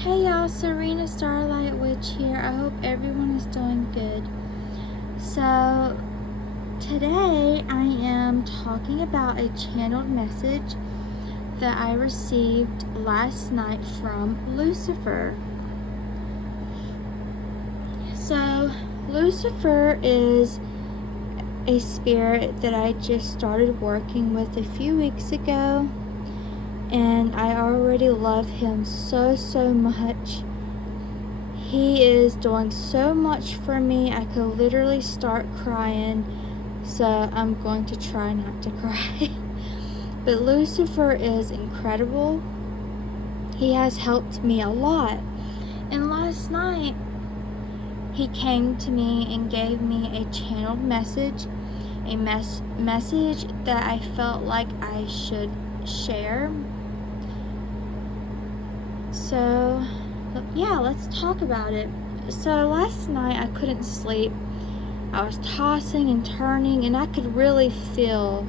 Hey y'all, Serena Starlight Witch here. I hope everyone is doing good. So today I am talking about a channeled message that I received last night from Lucifer. So Lucifer is a spirit that I just started working with a few weeks ago, and I already love him so much. He is doing so much for me. I could literally start crying, so I'm going to try not to cry. But Lucifer is incredible. He has helped me a lot. And last night, he came to me and gave me a channeled message, a message that I felt like I should share. So yeah, let's talk about it. So last night I couldn't sleep. I was tossing and turning, and I could really feel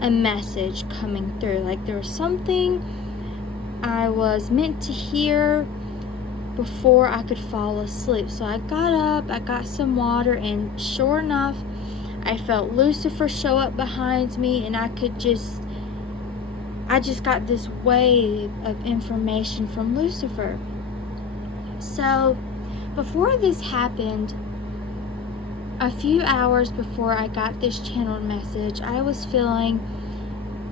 a message coming through. Like there was something I was meant to hear before I could fall asleep. So I got up, I got some water, and sure enough, I felt Lucifer show up behind me, and I just got this wave of information from Lucifer. So before this happened, a few hours before I got this channeled message, I was feeling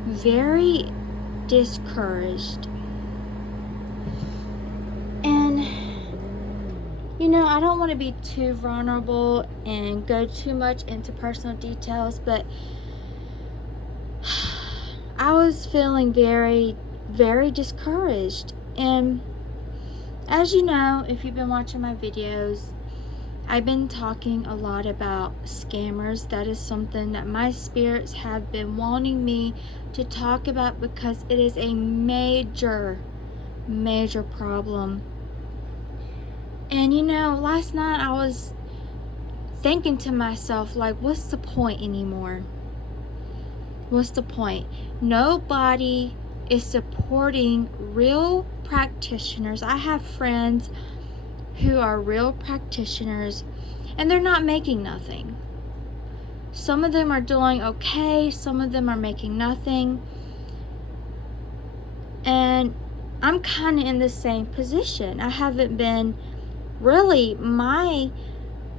very discouraged. And I don't want to be too vulnerable and go too much into personal details, but I was feeling very discouraged. And as you know, if you've been watching my videos, I've been talking a lot about scammers. That is something that my spirits have been wanting me to talk about because it is a major problem. And last night I was thinking to myself, like, what's the point anymore? What's the point? Nobody is supporting real practitioners. I have friends who are real practitioners, and they're not making nothing. Some of them are doing okay, some of them are making nothing. And I'm kind of in the same position. I haven't been really, my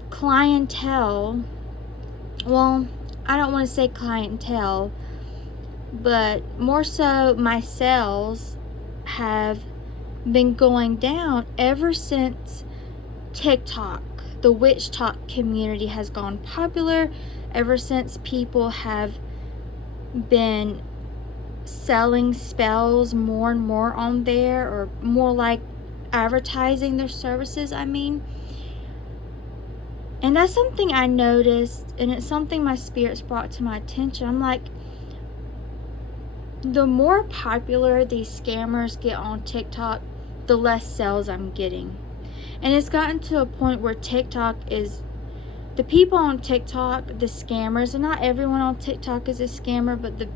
clientele, well, I don't want to say clientele, but more so my sales have been going down ever since TikTok. The witch talk community has gone popular ever since people have been selling spells more and more on there, or more like advertising their services, and that's something I noticed, and it's something my spirits brought to my attention. I'm like, the more popular these scammers get on TikTok, the less sales I'm getting. And it's gotten to a point where TikTok is, the people on TikTok, the scammers, and not everyone on TikTok is a scammer, but the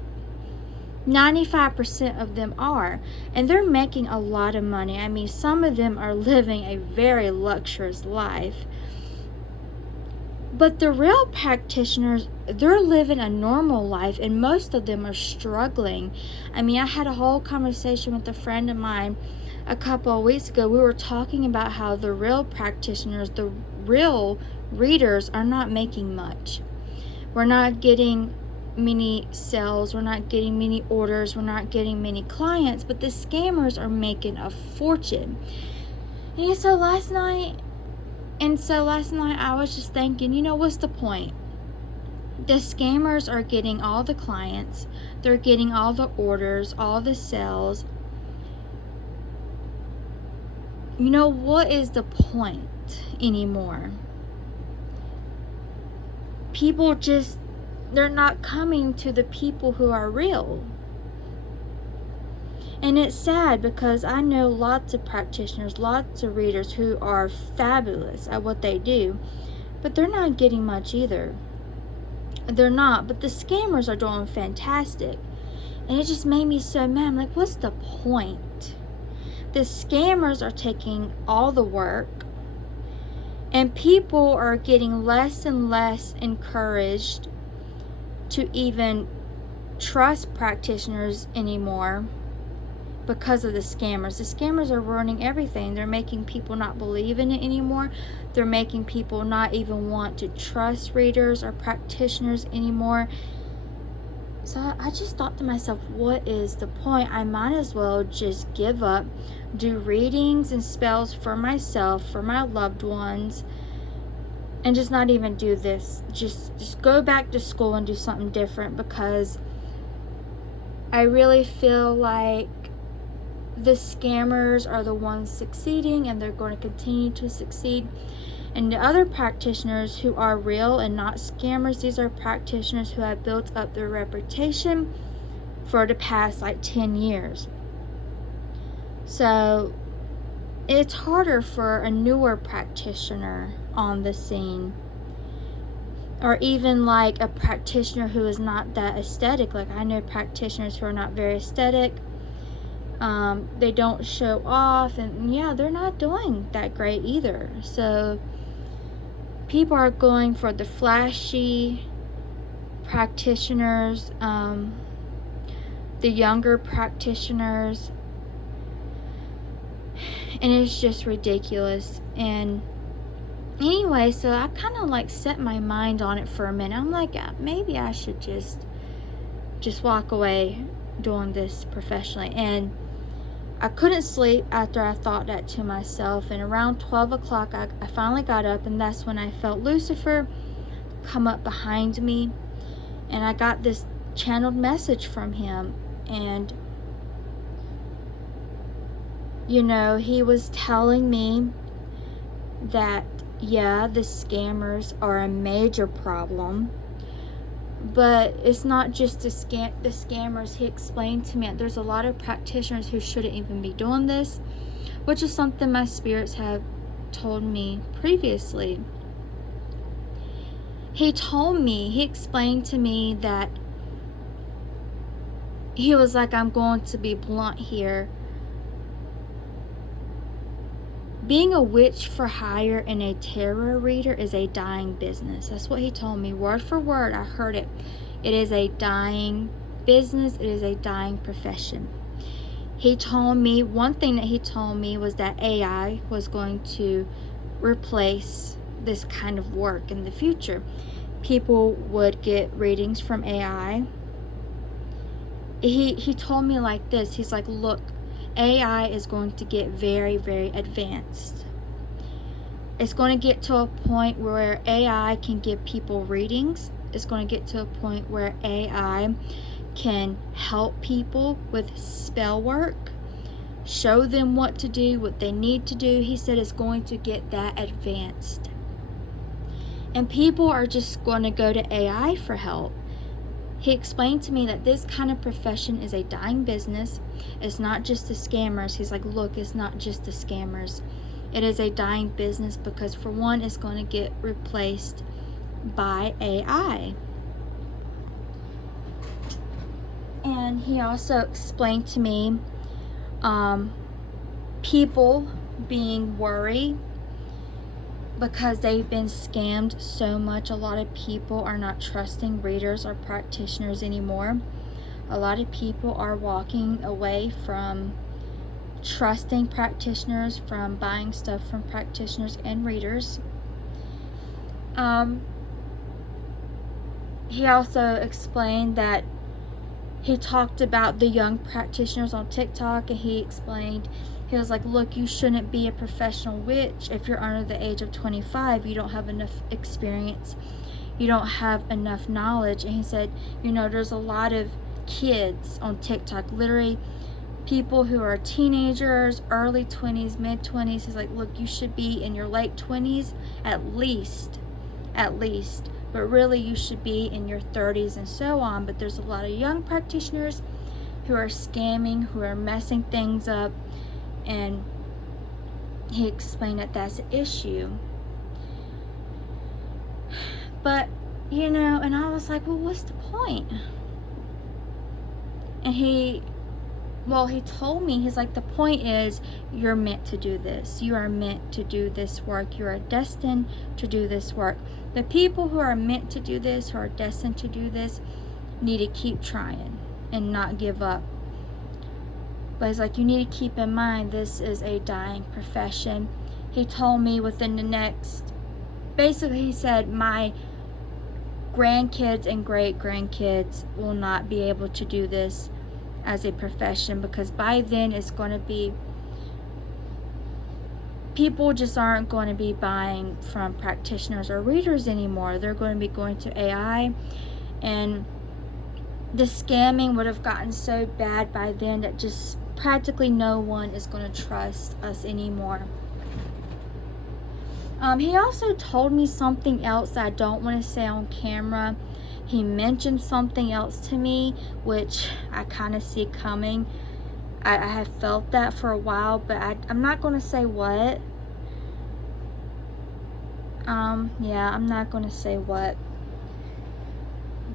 95% of them are, and they're making a lot of money. Some of them are living a very luxurious life, but the real practitioners, they're living a normal life, and most of them are struggling. I had a whole conversation with a friend of mine a couple of weeks ago. We were talking about how the real practitioners, the real readers, are not making much. We're not getting many sales, we're not getting many orders, we're not getting many clients, but the scammers are making a fortune. And so last night I was just thinking, what's the point? The scammers are getting all the clients, they're getting all the orders, all the sales. What is the point anymore? People just, they're not coming to the people who are real. And it's sad because I know lots of practitioners, lots of readers who are fabulous at what they do, but they're not getting much either. They're not, but the scammers are doing fantastic. And it just made me so mad. I'm like, what's the point? the scammers are taking all the work, and people are getting less and less encouraged to even trust practitioners anymore because of the scammers. The scammers are ruining everything. They're making people not believe in it anymore. They're making people not even want to trust readers or practitioners anymore. So I just thought to myself, what is the point? I might as well just give up, do readings and spells for myself, for my loved ones, and just not even do this. Just go back to school and do something different, because I really feel like the scammers are the ones succeeding, and they're going to continue to succeed. And the other practitioners who are real and not scammers, these are practitioners who have built up their reputation for the past like 10 years. So it's harder for a newer practitioner on the scene, or even like a practitioner who is not that aesthetic. Like, I know practitioners who are not very aesthetic. They don't show off, and yeah, they're not doing that great either. So people are going for the flashy practitioners, the younger practitioners, and it's just ridiculous. And anyway, so I kind of like set my mind on it for a minute. I'm like, maybe I should just walk away doing this professionally. And I couldn't sleep after I thought that to myself, and around 12 o'clock I finally got up, and that's when I felt Lucifer come up behind me, and I got this channeled message from him. And you know, he was telling me that yeah, the scammers are a major problem, but it's not just the scammers. He explained to me that there's a lot of practitioners who shouldn't even be doing this, which is something my spirits have told me previously. He explained to me that he was like, I'm going to be blunt here. Being a witch for hire and a tarot reader is a dying business. That's what he told me, word for word. I heard it. It is a dying business. It is a dying profession. He told me, one thing that he told me was that AI was going to replace this kind of work in the future. People would get readings from AI. He told me like this. He's like, look, AI is going to get very, very advanced. It's going to get to a point where AI can give people readings. It's going to get to a point where AI can help people with spell work, show them what to do, what they need to do. He said it's going to get that advanced. And people are just going to go to AI for help. He explained to me that this kind of profession is a dying business. It's not just the scammers. He's like, look, it's not just the scammers. It is a dying business because, for one, it's going to get replaced by AI. And he also explained to me people being worried because they've been scammed so much. A lot of people are not trusting readers or practitioners anymore. A lot of people are walking away from trusting practitioners, from buying stuff from practitioners and readers. He also explained that he talked about the young practitioners on TikTok, and he explained, he was like, look, you shouldn't be a professional witch if you're under the age of 25. You don't have enough experience. You don't have enough knowledge. And he said, you know, there's a lot of kids on TikTok, literally people who are teenagers, early 20s, mid 20s. He's like, look, you should be in your late 20s at least. But really, you should be in your 30s and so on. But there's a lot of young practitioners who are scamming, who are messing things up. And he explained that that's an issue. But, you know, and I was like, well, what's the point? And he well, he told me, he's like, the point is, you're meant to do this. You are meant to do this work. You are destined to do this work. The people who are meant to do this, who are destined to do this, need to keep trying and not give up. But it's like, you need to keep in mind, this is a dying profession. He told me within the next, basically he said, my grandkids and great grandkids will not be able to do this as a profession, because by then it's going to be, people just aren't going to be buying from practitioners or readers anymore. They're going to be going to AI, and the scamming would have gotten so bad by then that just practically no one is going to trust us anymore. He also told me something else that I don't want to say on camera. He mentioned something else to me, which I kind of see coming. I have felt that for a while, but I'm not going to say what. Yeah, I'm not going to say what.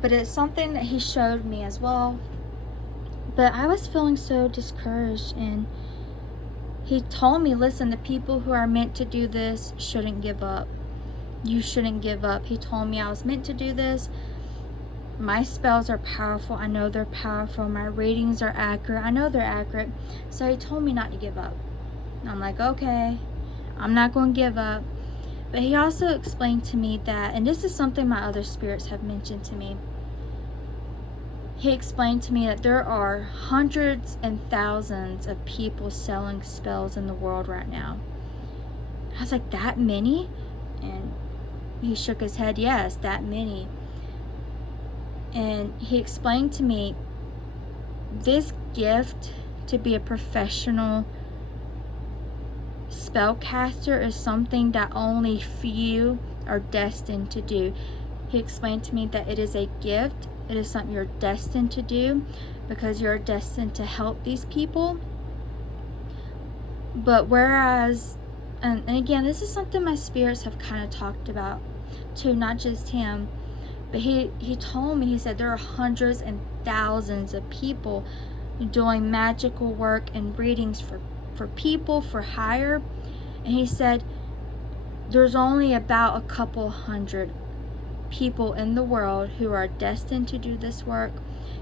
But it's something that he showed me as well. But I was feeling so discouraged, and he told me, listen, the people who are meant to do this shouldn't give up. You shouldn't give up. He told me I was meant to do this. My spells are powerful. I know they're powerful. My readings are accurate. I know they're accurate. So he told me not to give up. And I'm like, okay, I'm not going to give up. But he also explained to me that, and this is something my other spirits have mentioned to me, he explained to me that there are hundreds and thousands of people selling spells in the world right now. I was like, that many? And he shook his head, yes, that many. And he explained to me, this gift to be a professional spellcaster is something that only few are destined to do. He explained to me that it is a gift. It is something you're destined to do, because you're destined to help these people. But whereas, and again, this is something my spirits have kind of talked about too, not just him, but he told me, he said there are hundreds and thousands of people doing magical work and readings for people for hire. And he said there's only about a couple hundred people in the world who are destined to do this work,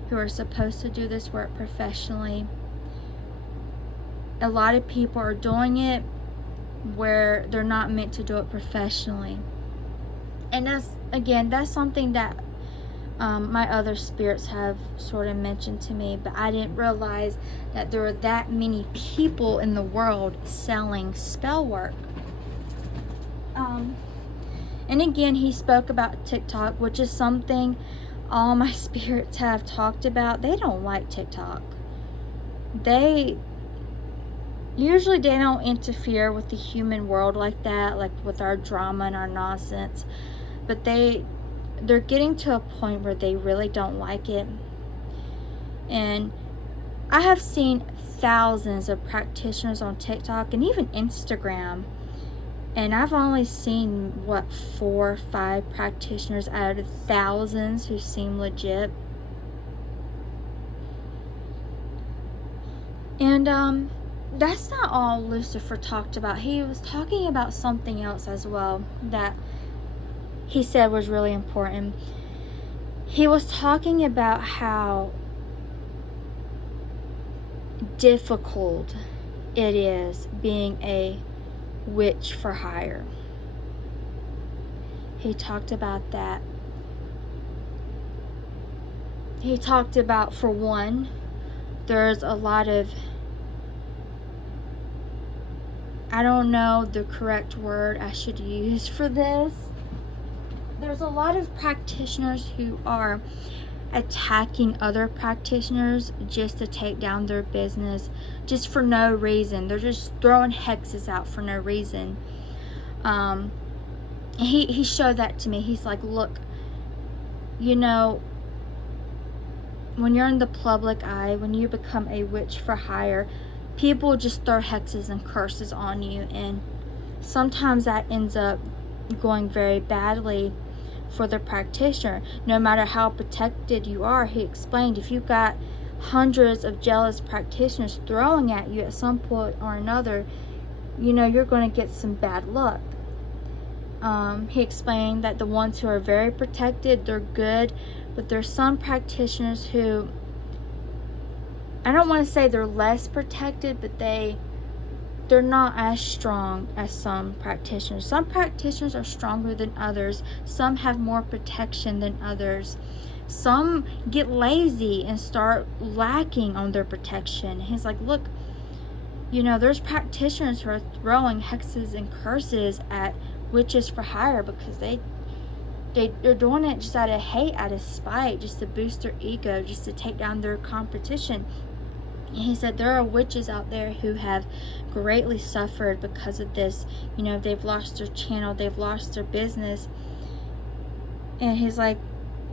who are supposed to do this work professionally. A lot of people are doing it where they're not meant to do it professionally. And that's something that my other spirits have sort of mentioned to me, but I didn't realize that there are that many people in the world selling spell work. And again, he spoke about TikTok, which is something all my spirits have talked about. They don't like TikTok. They don't interfere with the human world like that, like with our drama and our nonsense. But they're getting to a point where they really don't like it. And I have seen thousands of practitioners on TikTok and even Instagram, and I've only seen 4 or 5 practitioners out of thousands who seem legit. And that's not all Lucifer talked about. He was talking about something else as well that he said was really important. He was talking about how difficult it is being a witch for hire. He talked about that. He talked about, for one, there's a lot of, I don't know the correct word I should use for this. There's a lot of practitioners who are attacking other practitioners just to take down their business, just for no reason. They're just throwing hexes out for no reason. He showed that to me. He's like, look, you know, when you're in the public eye, when you become a witch for hire, people just throw hexes and curses on you, and sometimes that ends up going very badly for the practitioner. No matter how protected you are, he explained, if you've got hundreds of jealous practitioners throwing at you, at some point or another, you're going to get some bad luck. He explained that the ones who are very protected, they're good, but there's some practitioners who, I don't want to say they're less protected, but they're not as strong as some practitioners. Some practitioners are stronger than others. Some have more protection than others. Some get lazy and start lacking on their protection. He's like, look, there's practitioners who are throwing hexes and curses at witches for hire because they're doing it just out of hate, out of spite, just to boost their ego, just to take down their competition. And he said there are witches out there who have greatly suffered because of this. They've lost their channel, they've lost their business. And he's like,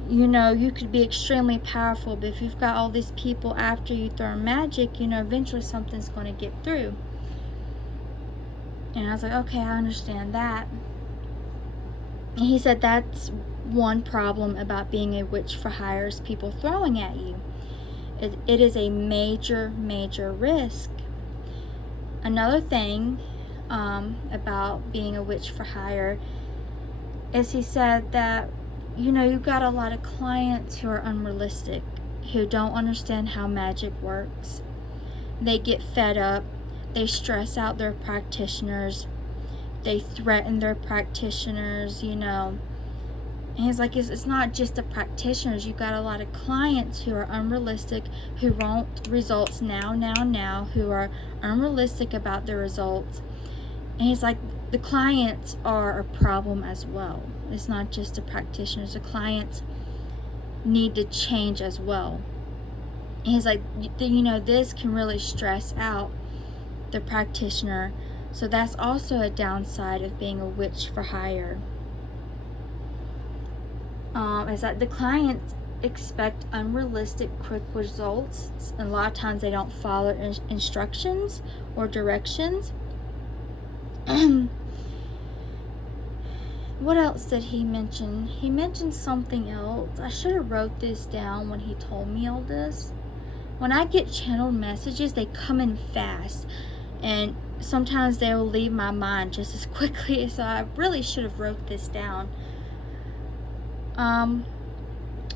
you could be extremely powerful, but if you've got all these people after you throwing magic, eventually something's going to get through. And I was like, okay, I understand that. And he said that's one problem about being a witch for hire, is people throwing at you. It is a major, major risk. Another thing about being a witch for hire is he said that, you've got a lot of clients who are unrealistic, who don't understand how magic works. They get fed up. They stress out their practitioners. They threaten their practitioners, And he's like, it's not just the practitioners. You've got a lot of clients who are unrealistic, who want results now, who are unrealistic about their results. And he's like, the clients are a problem as well. It's not just the practitioners. The clients need to change as well. And he's like, this can really stress out the practitioner. So that's also a downside of being a witch for hire. Is that the clients expect unrealistic, quick results. And a lot of times they don't follow instructions or directions. What else did he mention? He mentioned something else. I should have wrote this down when he told me all this. When I get channeled messages, they come in fast. And sometimes they will leave my mind just as quickly. So I really should have wrote this down.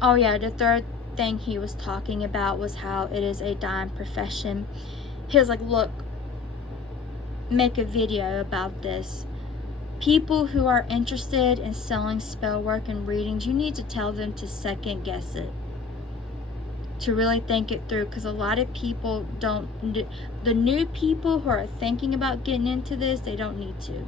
Oh yeah, the third thing he was talking about was how it is a dying profession. He was like, look, make a video about this. People who are interested in selling spell work and readings, you need to tell them to second guess it, to really think it through, because a lot of people don't. The new people who are thinking about getting into this, they don't need to,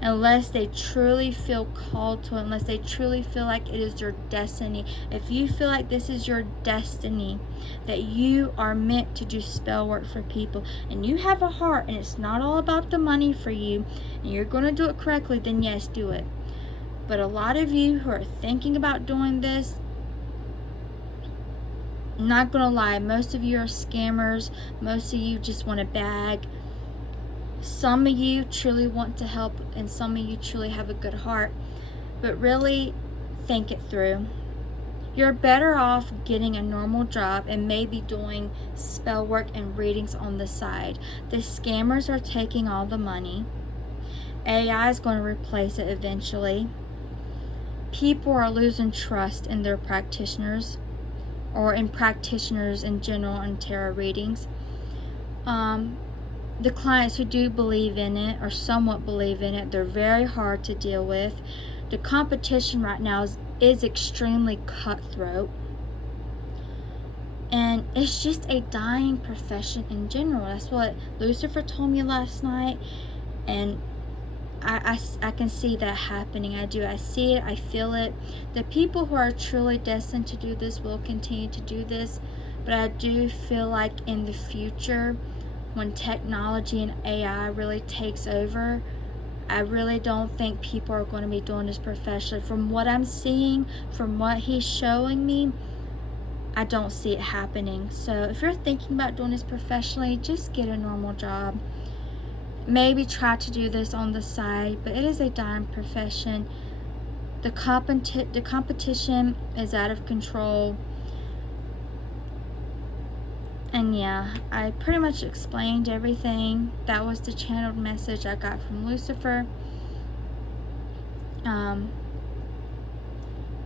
unless they truly feel called to it, unless they truly feel like it is their destiny. If you feel like this is your destiny, that you are meant to do spell work for people, and you have a heart, and it's not all about the money for you, and you're going to do it correctly, then yes, do it. But a lot of you who are thinking about doing this, not going to lie, most of you are scammers. Most of you just want to bag. Some of you truly want to help, and some of you truly have a good heart, but really think it through. You're better off getting a normal job and maybe doing spell work and readings on the side. The scammers are taking all the money. AI is going to replace it eventually. People are losing trust in their practitioners, or in practitioners in general, and tarot readings. The clients who do believe in it, or somewhat believe in it, they're very hard to deal with. The competition right now is extremely cutthroat. And it's just a dying profession in general. That's what Lucifer told me last night. And I can see that happening. I see it. I feel it. The people who are truly destined to do this will continue to do this. But I do feel like in the future, when technology and AI really takes over, I really don't think people are going to be doing this professionally. From what I'm seeing, from what he's showing me, I don't see it happening. So if you're thinking about doing this professionally, just get a normal job. Maybe try to do this on the side, but it is a dying profession. The competition is out of control. And yeah, I pretty much explained everything. That was the channeled message I got from Lucifer.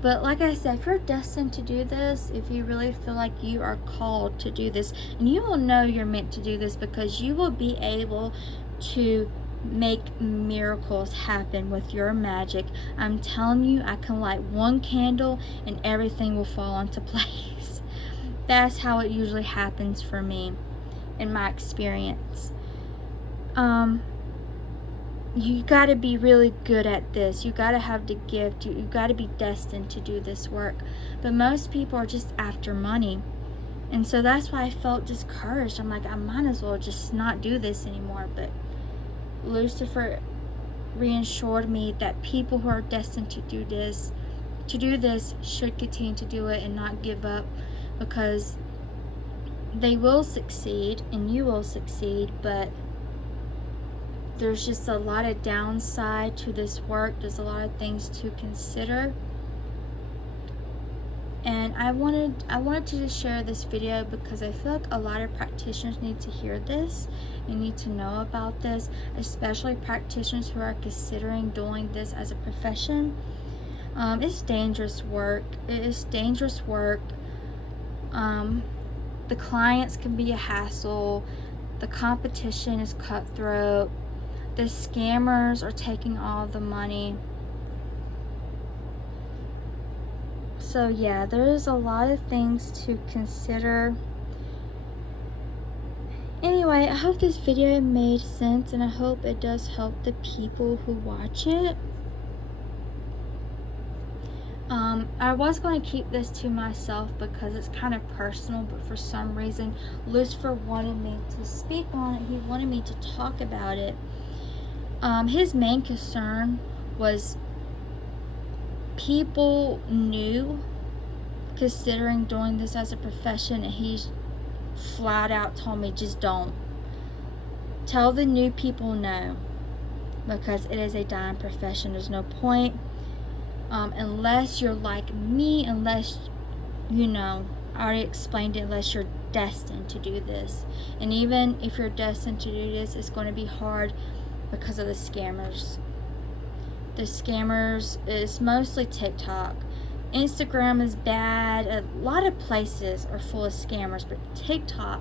But like I said, if you're destined to do this, if you really feel like you are called to do this, and you will know you're meant to do this because you will be able to make miracles happen with your magic. I'm telling you, I can light one candle and everything will fall into place. That's how it usually happens for me in my experience. You got to be really good at this. You got to have the gift. You got to be destined to do this work. But most people are just after money. And so that's why I felt discouraged. I'm like, I might as well just not do this anymore. But Lucifer reassured me that people who are destined to do this should continue to do it and not give up, because they will succeed and you will succeed. But there's just a lot of downside to this work. There's a lot of things to consider. And I wanted to just share this video because I feel like a lot of practitioners need to hear this and need to know about this, especially practitioners who are considering doing this as a profession. It's dangerous work. It is dangerous work. The clients can be a hassle. The competition is cutthroat. The scammers are taking all the money. So yeah, there's a lot of things to consider. Anyway, I hope this video made sense, and I hope it does help the people who watch it. I was going to keep this to myself because it's kind of personal, but for some reason Lucifer wanted me to speak on it. He wanted me to talk about it. His main concern was people new considering doing this as a profession, and he flat out told me, just don't. Tell the new people no, because it is a dying profession. There's no point. Unless you're like me, unless, I already explained it, unless you're destined to do this. And even if you're destined to do this, it's going to be hard because of the scammers. The scammers is mostly TikTok. Instagram is bad. A lot of places are full of scammers, but TikTok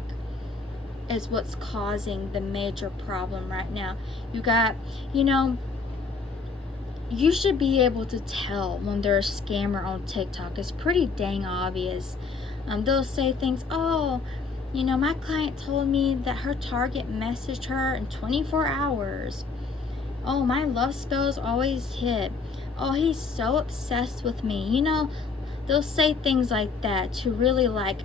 is what's causing the major problem right now. You got, you should be able to tell when there's a scammer on TikTok. It's pretty dang obvious. They'll say things, my client told me that her target messaged her in 24 hours. Oh, my love spells always hit. Oh, he's so obsessed with me. They'll say things like that to really like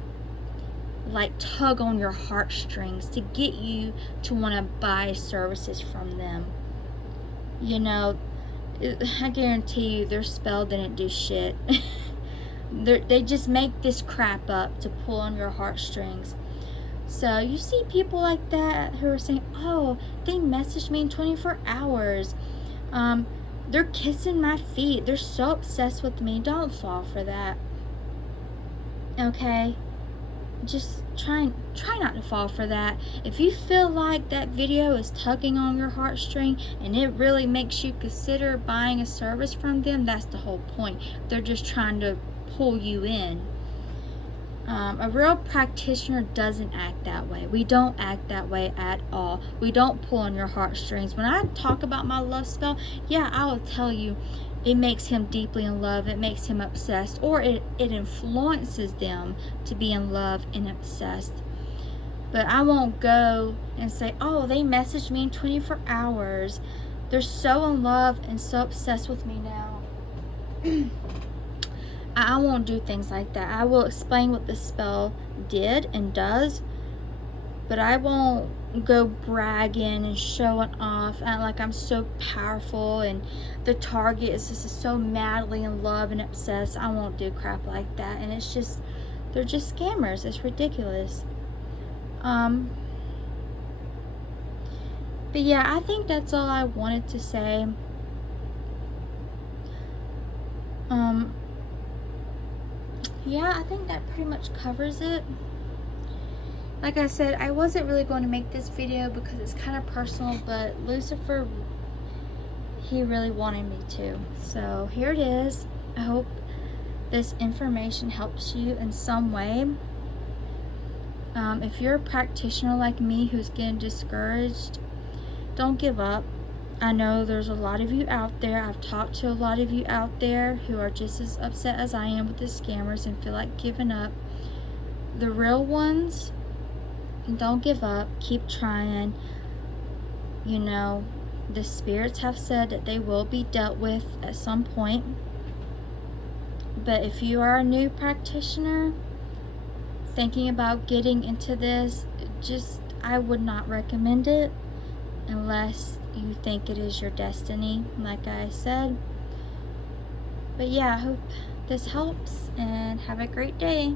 tug on your heartstrings to get you to want to buy services from them. I guarantee you their spell didn't do shit. They just make this crap up to pull on your heartstrings. So you see people like that who are saying, oh, they messaged me in 24 hours. They're kissing my feet. They're so obsessed with me. Don't fall for that. Okay? Just try not to fall for that. If you feel like that video is tugging on your heartstring and it really makes you consider buying a service from them, that's the whole point. They're just trying to pull you in. A real practitioner doesn't act that way. We don't act that way at all. We don't pull on your heartstrings. When I talk about my love spell, yeah, I will tell you it makes him deeply in love. It makes him obsessed, or it influences them to be in love and obsessed. But I won't go and say, oh, they messaged me in 24 hours. They're so in love and so obsessed with me now. I won't do things like that. I will explain what the spell did and does, but I won't go bragging and showing off like I'm so powerful and the target is just so madly in love and obsessed. I won't do crap like that. And it's just, they're just scammers. It's ridiculous. But yeah, I think that's all I wanted to say. Yeah, I think that pretty much covers it. Like I said, I wasn't really going to make this video because it's kind of personal, but Lucifer, he really wanted me to. So here it is. I hope this information helps you in some way. If you're a practitioner like me who's getting discouraged, don't give up. I know there's a lot of you out there. I've talked to a lot of you out there who are just as upset as I am with the scammers and feel like giving up. The real ones, don't give up. Keep trying. You know, the spirits have said that they will be dealt with at some point. But if you are a new practitioner thinking about getting into this, I would not recommend it unless you think it is your destiny, like I said. But yeah, I hope this helps and have a great day.